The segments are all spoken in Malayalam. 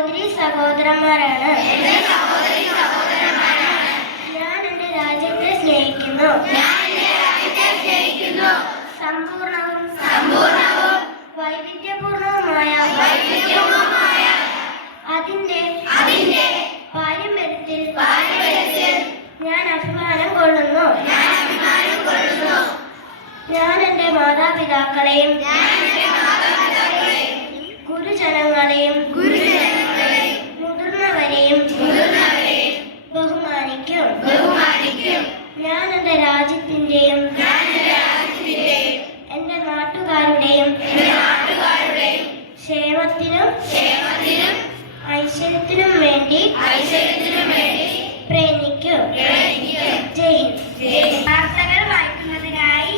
സഹോദരി സഹോദരന്മാരാണ്. ഞാൻ എൻ്റെ രാജ്യത്തെ സ്നേഹിക്കുന്നു. സമ്പൂർണവും വൈവിധ്യപൂർണവുമായ അതിന്റെ പാരമ്പര്യത്തിൽ ഞാൻ അഭിമാനം കൊള്ളുന്നു. ഞാൻ എൻ്റെ മാതാപിതാക്കളെയും ഗുരുജനങ്ങളെയും മുതിർന്നവരെയും ബഹുമാനിക്കും. ഞാൻ എൻ്റെ രാജ്യത്തിൻ്റെയും എൻ്റെ നാട്ടുകാരുടെയും ക്ഷേമത്തിനും ഐശ്വര്യത്തിനും വേണ്ടി പ്രയത്നിക്കും. ജയ് ഹിന്ദ്. വാർത്തകൾ വായിക്കുന്നതിനായി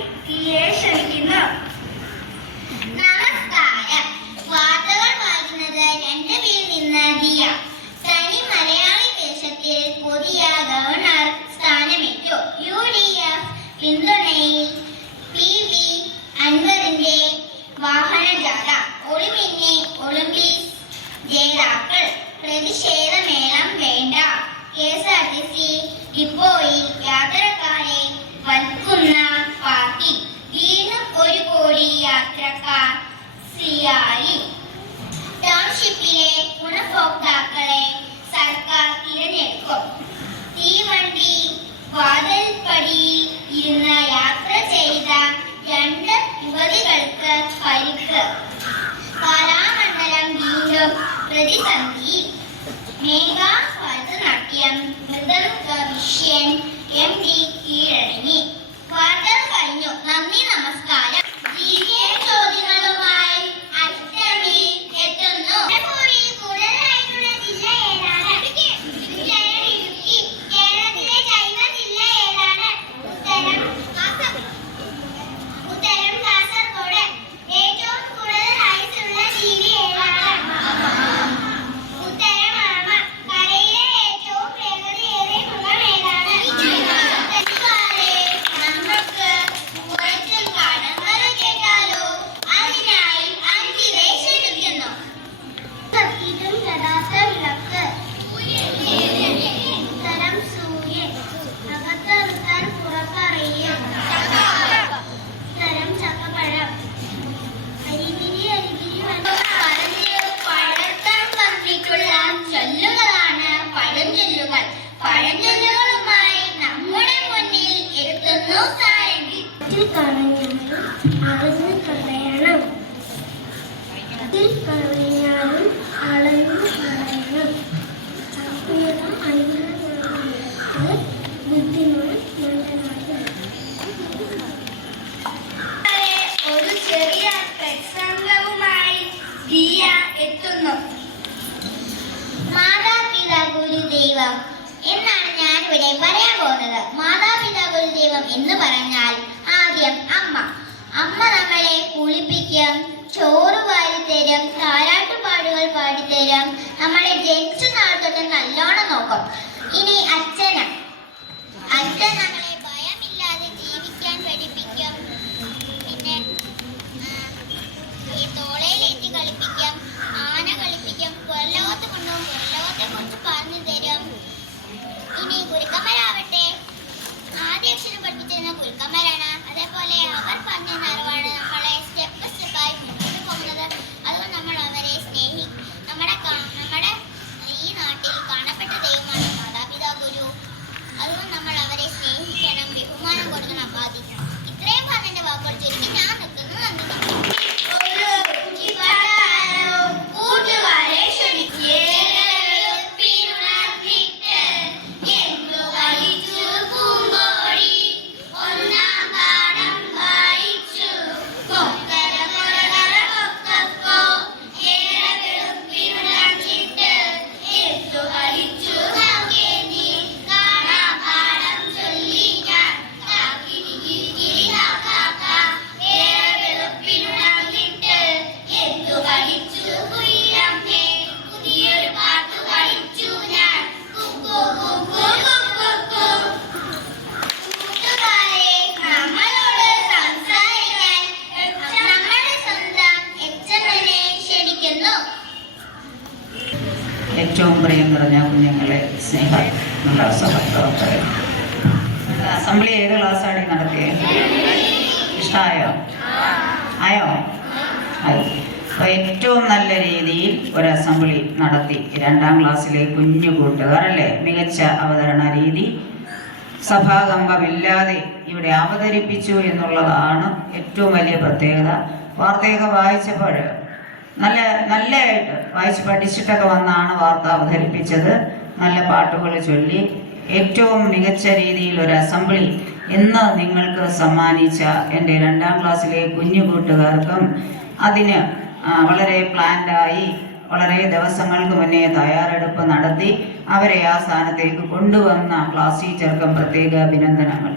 ക്ഷണിക്കുന്നു. നമസ്കാരം. വാർത്തകൾ വായിക്കുന്നത് എൻ്റെ പേരിൽ നിന്ന് ദിയ. തനി മലയാളി വേഷത്തിൽ പുതിയ ഗവർണർ സ്ഥാനമേറ്റു. UDF പിന്തുണയിൽ PV അൻവറിന്റെ വാഹനജാഥ. ഒളിമിന്നെ ഒളിമ്പിക്സ് ജേതാക്കൾ. പ്രതിഷേധമേളം വേണ്ട. KSRTC ഡിപ്പോയിൽ യാത്രക്കാരെ വൽക്കുന്ന പാർട്ടി. വീണ്ടും 1 കോടി യാത്രക്കാർ സിയായി. ടൗൺഷിപ്പിലെ ഗുണഭോക്താക്കളെ സർക്കാർ തിരഞ്ഞെടുക്കും. തീവണ്ടി വാതിൽപ്പടിയിൽ ഇരുന്ന് യാത്ര ചെയ്ത 2 യുവതികൾക്ക് പരിക്ക്. കലാമണ്ഡലം വീണ്ടും പ്രതിസന്ധി. മേഘാ ഭരതനാട്യം മൃദംഗ വിഷ്യൻ MD കീഴടങ്ങി. വാർത്തകൾ കഴിഞ്ഞു. നന്ദി, നമസ്കാരം. ചോദ്യങ്ങളുമായി അഷ്ടമി എത്തുന്നു. കൂടുതലായിട്ടുള്ള ജില്ല ഏതാണ്? ഇടുക്കി. കേരളത്തിലെ ജൈവ ജില്ല ഏതാണ്? ഉത്തരം കാസർഗോഡ്. ഏറ്റവും കൂടുതൽ ആയുസ്സുള്ള ജീവി ഏതാണ്? ഉത്തരം ആമ. കരയിലെ ഏറ്റവും വേഗതയേറിയ മൃഗം ഏതാണ്? നമുക്ക് കുറച്ച് കടങ്ങൾ കേട്ടാലോ? അതിനായി 5 ക്ഷണിക്കുന്നു. ഇതും യഥാർത്ഥ വിളക്ക്. ഉത്തരം സൂര്യൻ. അകത്ത് നിർത്താൻ പുറത്തറിയും. ഉത്തരം ചക്കപ്പഴം. അരികിരി പറഞ്ഞ് പഴക്കം വന്നിട്ടുള്ള ചൊല്ലുകളാണ് പഴഞ്ചൊല്ലുകൾ. പഴഞ്ചൊല്ലുകളുമായി നമ്മുടെ മുന്നിൽ എത്തുന്നു സാരംഗി. അളന്ന് കളയണം. കളയാനും അളന്ന് കളയണം. ബുദ്ധിമാൻ ഒരു ചെറിയ പ്രസംഗവുമായി ദിയ എത്തുന്നു. മാതാപിതാ ഗുരുദൈവം എന്നാണ് ഞാൻ ഇവിടെ പറയാൻ പോകുന്നത്. മാതാപിതാ ഗുരുദൈവം എന്ന് പറഞ്ഞാൽ ആദ്യം അമ്മ. അമ്മ നമ്മളെ കുളിപ്പിക്കും, ചോറ് വാരിത്തരും, താരാട്ടുപാടുകൾ പാടിത്തരും, നമ്മളെ ജനിച്ച നാൾ തൊട്ട് നല്ലോണം നോക്കും. ഇനി അച്ഛൻ നമ്മളെ ഭയമില്ലാതെ ജീവിക്കാൻ പഠിപ്പിക്കും. പിന്നെ ഈ തോളയിലേറ്റി കളിപ്പിക്കും, ആന കളിപ്പിക്കും, പുറലോകത്ത് കൊണ്ടുപോകും, പുറലോകത്തെ കുറിച്ച് പറഞ്ഞു തരും. ഇനി ഗുരുക്കന്മാരാവട്ടെ, ആദ്യ അക്ഷരം പഠിപ്പിച്ചിരുന്ന ഗുരുക്കന്മാരാണ്. അതേപോലെ അവർ പറഞ്ഞ അറിവാണ് നമ്മളെ സ്റ്റെപ്പ് സ്റ്റെപ്പായി മുന്നോട്ട് പോകുന്നത്. അതുകൊണ്ട് നമ്മൾ അവരെ നമ്മുടെ ഈ നാട്ടിൽ കാണപ്പെട്ട ദൈവമാണ് മാതാപിതാ ഗുരു. അതുകൊണ്ട് നമ്മൾ അവരെ സ്നേഹിക്കും. ഏറ്റവും പ്രിയം നിറഞ്ഞ കുഞ്ഞുങ്ങളെ, സ്നേഹമുള്ള സഹപ്രവർത്തകർ, അസംബ്ലി ഏത് ക്ലാസ്സാണ് നടത്തിയത്? ഇഷ്ടമായോ? ആയോ? ആയി. അപ്പോൾ ഏറ്റവും നല്ല രീതിയിൽ ഒരു അസംബ്ലി നടത്തി. 2ാം ക്ലാസ്സിലെ കുഞ്ഞു കൂട്ടുകാരല്ലേ, മികച്ച അവതരണ രീതി, സഭാകമ്പമില്ലാതെ ഇവിടെ അവതരിപ്പിച്ചു എന്നുള്ളതാണ് ഏറ്റവും വലിയ പ്രത്യേകത. വാർത്തയൊക്കെ വായിച്ചപ്പോൾ നല്ലതായിട്ട് വായിച്ച് പഠിച്ചിട്ടൊക്കെ വന്നാണ് വാർത്ത അവതരിപ്പിച്ചത്. നല്ല പാട്ടുകൾ ചൊല്ലി ഏറ്റവും മികച്ച രീതിയിൽ ഒരു അസംബ്ലി ഇന്ന് നിങ്ങൾക്ക് സമ്മാനിച്ച എൻ്റെ 2ാം ക്ലാസ്സിലെ കുഞ്ഞു കൂട്ടുകാർക്കും അതിന് വളരെ പ്ലാൻഡായി വളരെ ദിവസങ്ങൾക്ക് മുന്നേ തയ്യാറെടുപ്പ് നടത്തി അവരെ ആ സ്ഥാനത്തേക്ക് കൊണ്ടുവന്ന ക്ലാസ് ടീച്ചർക്കും പ്രത്യേക അഭിനന്ദനങ്ങൾ.